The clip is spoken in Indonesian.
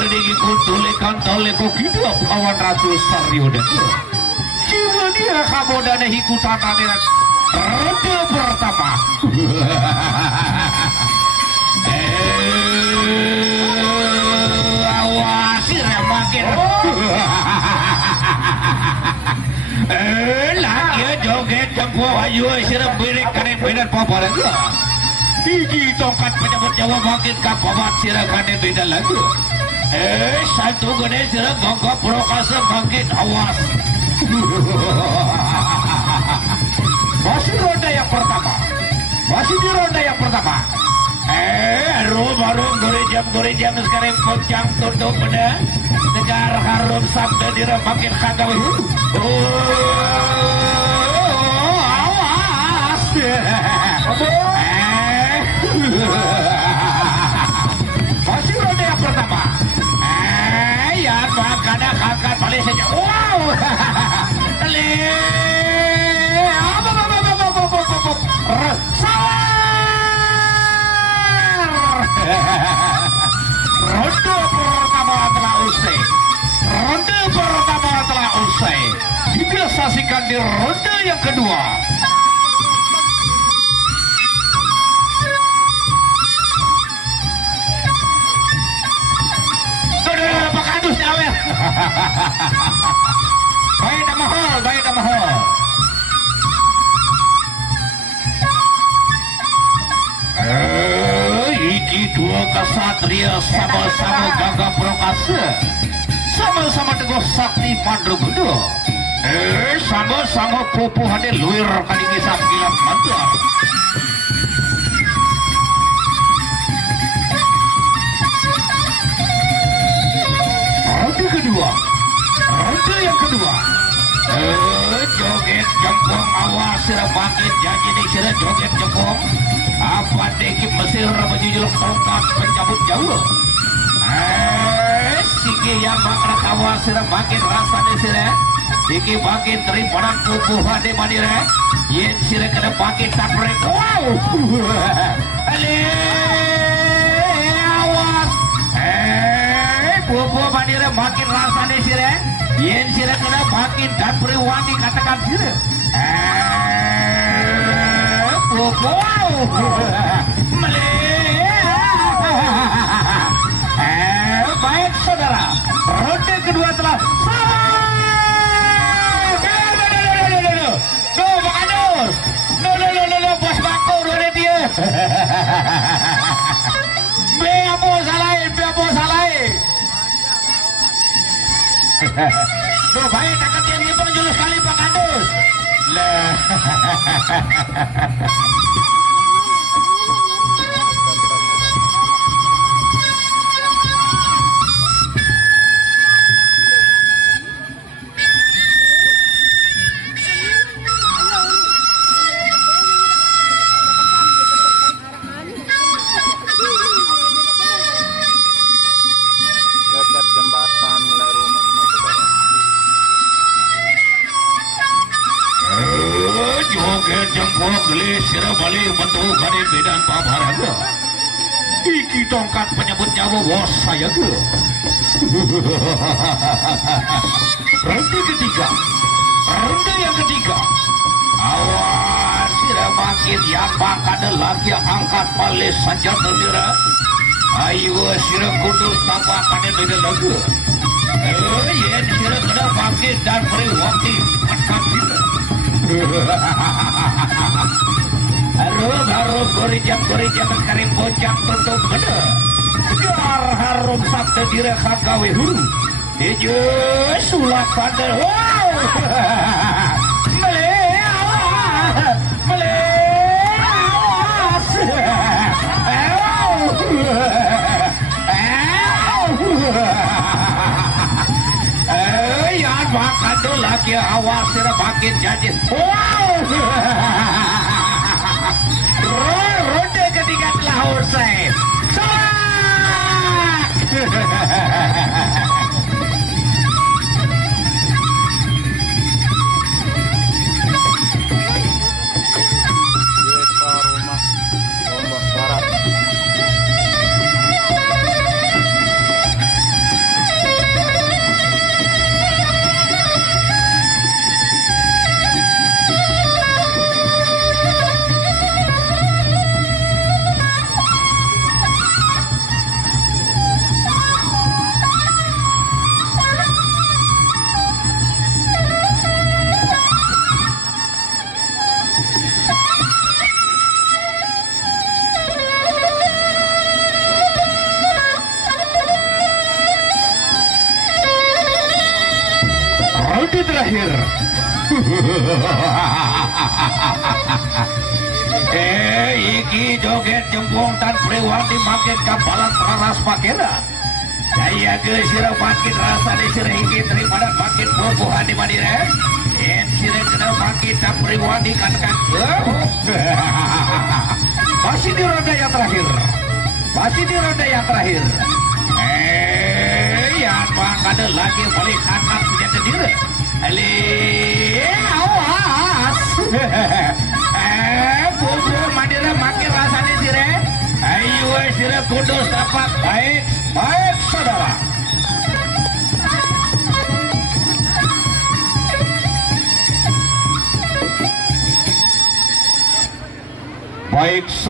Saridegi kuntule kantole kokidu awan ratu saryoda. Cuma dia kabodane hikutanane ronde pertama. Awas makin. Lagi joget jempol ayu sirap birik kane bedan paparan. Hiji tongkat penyebut Jawa makin kapabat sirap kane beda lagi. Satu gede sirap gagap prokasa makin awas. Masih ronda yang pertama. Masih di ronda yang pertama. Harum gorejam sekarang pocang tutup pada negar harum sabda diremakin kagak. Awas. Masih ronda yang pertama. Ya makanya kakak balik saja. Wow. Ronde pertama telah usai. Ronde pertama telah usai. Dibiasakan di ronde yang kedua. Pak Kandus awet. Baik nama hal. Iki dua kesatria sama-sama gagap prokasa, sama-sama teguh sakti pandrugudo, sama-sama pupuhane luir kali kisah kilat mata. Ronde yang kedua. Joget jempong awas sirap bangkit janji di sirap joget jempong. Apa dekip Mesir menjujur tongkat pencabut jauh. Siki yang bakal kawas sirap bangkit rasa di sirap. Siki bangkit terimpanan pupuhan di manire. Yen sirap kena bangkit tabrek. Wow. Awas. Pupuh manire makin rasa di sirap. Yen sirap kena bangkit dan periwani katakan sirap. Wow, baik saudara, ronde kedua telah bos bako dua dia. Be apa salahin. Tuh baik takkan dia ngipang julus kali Pak Kandus. Lah. Dekat jembatan mulai rumahnya saudara. Joget jempol gelis sirap balik bentuk kade bedan pabaraga. Iki tongkat penyebut nyawa bos saya ke. Ronde yang ketiga. Awas sirap makin yang bakal lagi angkat palis saja terdira. Ayo sirap kudus tambah kade beda lagu. Yen sirap kena bangkit dan beri waktu makan kita. Harum gorejam sekarang bocang tutup bener. Segar harum sabda direkam gawe huru. Ijo sulap pada. Wow. Yan makan tu lagi awas sirap bangkit jadi. Wow. Ronde ketiga telah usai. Desa rumah Lombok Barat. Ronde terakhir. Iki joget jempong tan Priwati makin kapalan paras makena. Saya ke sirah makin rasa di sirah iki daripada makin bobohan di madire. Sirah kena makin tan Priwati kan. Masih di ronde yang terakhir. Masih di ronde yang terakhir. Yang ada lagi paling kanan senjata diri. Awas. Bubur madira makin rasanya sire. Ayo sire kudus dapat. Baik, baik saudara. Baik.